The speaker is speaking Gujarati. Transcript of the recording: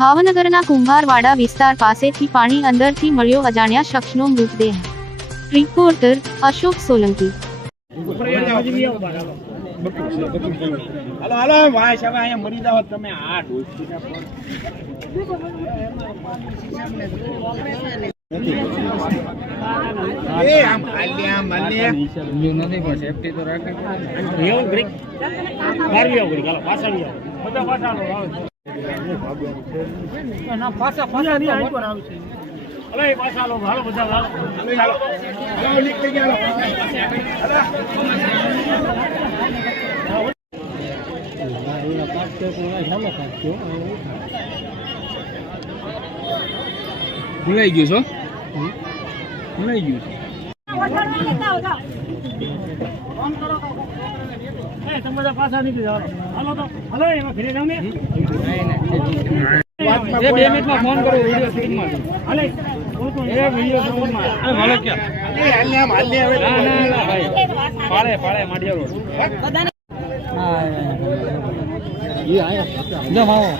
ભાવનગરના કુંભારવાડા વિસ્તાર પાસેથી પાણી અંદરથી મળ્યો અજાણ્યા શખ્સનો મૃતદેહ। રિપોર્ટર અશોક સોલંકી। ભૂલાઈ ગયું છો ભૂલાઈ ગયું તમે પાછા નીકળી જાવ હાલો તો હાલો એમાં ઘરે જાવ ને 2 મિનિટમાં ફોન કરો વિડિયો શૂટિંગ માં હાલે એ વિડિયો શૂટિંગ માં હાલે ક્યાં એ હાલને હવે ના ભાઈ પાળે માડિયા રોડ હા એ આયા જમાવો